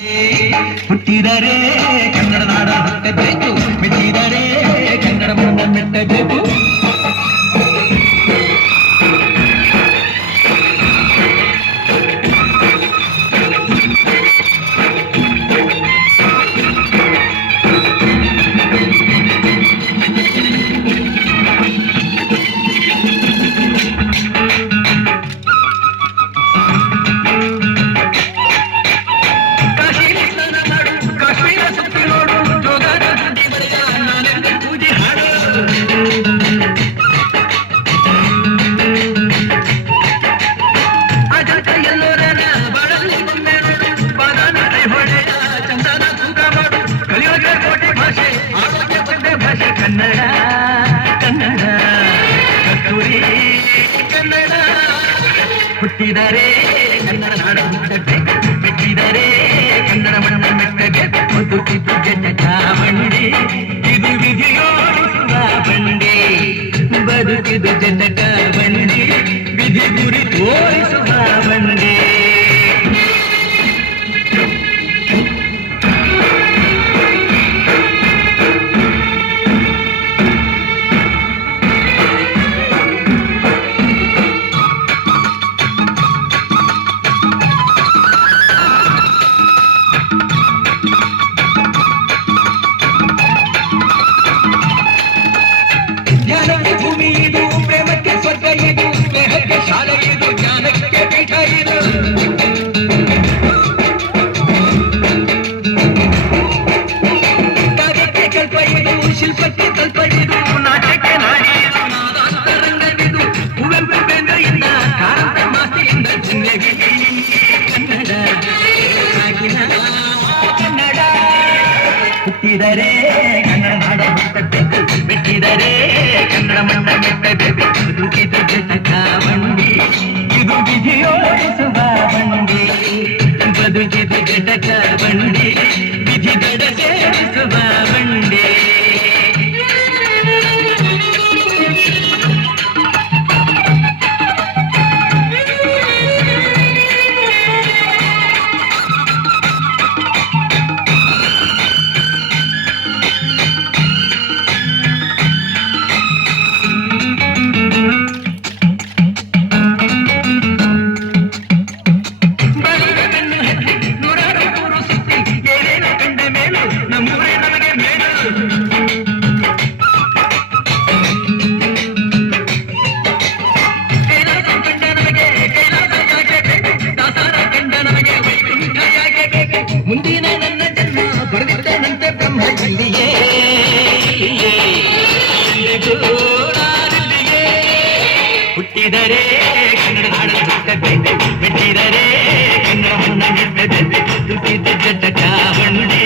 ಹುಟ್ಟಿದರೆ ಕನ್ನಡ ನಾಡ ಹುಟ್ಟಬೇಕು, ಮೆಟ್ಟಿದರೆ ಕನ್ನಡ ಮಣ್ಣ ಮೆಟ್ಟಬೇಕು. ಕನ್ನಡ ಕನ್ನಡ ಕಸ್ತೂರಿ ಕನ್ನಡ. ಹುಟ್ಟಿದರೆ ಕನ್ನಡ ನಾಡ ಹುಟ್ಟಬೇಕು, ಮೆಟ್ಟಿದರೆ ಕನ್ನಡ ಮಣ್ಣ ಮೆಟ್ಟಬೇಕು. ಬದುಕಿದು ಜಟಕ ಬಂಡಿ, ಇದು ವಿಧಿಯೋಡಿಸುವ ಬಂಡಿ. ಬದುಕಿದು ಜಟಕ ಬಂಡಿ, ವಿಧಿ ಗುರಿ ತೋರಿಸುವ ಬಂಡಿ. ಜ್ಞಾನಕ್ಕೆ ಭೂಮಿ ಇದು, ಪ್ರೇಮಕ್ಕೆ ಸ್ವರ್ಗ ಇದು, ಸ್ನೇಹಕ್ಕೆ ಶಾಲೆ ಇದು, ಜ್ಞಾನಕ್ಕೆ ಪೀಠ ಇದು. ಕಾವ್ಯಕ್ಕೆ ಕಲ್ಪ ಇದು, ಶಿಲ್ಪಕ್ಕೆ ಕಲ್ಪ ಇದು, ನಾಟ್ಯಕ್ಕೆ ನಾಡಿ ಇದು, ನಾದಾಂತರಂಗವಿದು. ಕುವೆಂಪು ಬೇಂದ್ರೆಯಿಂದ ಕಾರಂತ ಮಾಸ್ತಿಯಿಂದ ಜಿಲ್ಲೆಗೆ ಕನ್ನಡ ಸಾಗಿನ ಕನ್ನಡ. ಹುಟ್ಟಿದರೆ ಕನ್ನಡ ನಾಡ ಹುಟ್ಟಬೇಕು, ಮೆಟ್ಟಿದರೆ ಕನ್ನಡ ಮಣ್ಣ ಮೆಟ್ಟಬೇಕು. ಬದುಕಿದು ಜಟಕ ಬಂಡಿ, ಇದು ವಿಧಿಯೋಡಿಸುವ ಬಂಡಿ. ಬದುಕಿದು ಜಟಕ ಬಂಡಿ, ವಿಧಿ ದಡ ಸೇರಿಸುವ ಬಂಡಿ. ಮುಂದಿನ ನನ್ನ ಜನ್ಮ ಬರೆದಿದ್ದನಂತೆ ಬ್ರಹ್ಮ ಇಲ್ಲಿಯೇ, ಹುಟ್ಟಿದರೆ ಕನ್ನಡ ನಾಡ ಹುಟ್ಟಬೇಕು, ಮೆಟ್ಟಿದರೆ ಕನ್ನಡ ಮಣ್ಣ ಮೆಟ್ಟಬೇಕು. ಬದುಕಿದು ಜಟಕ ಬಂಡಿ,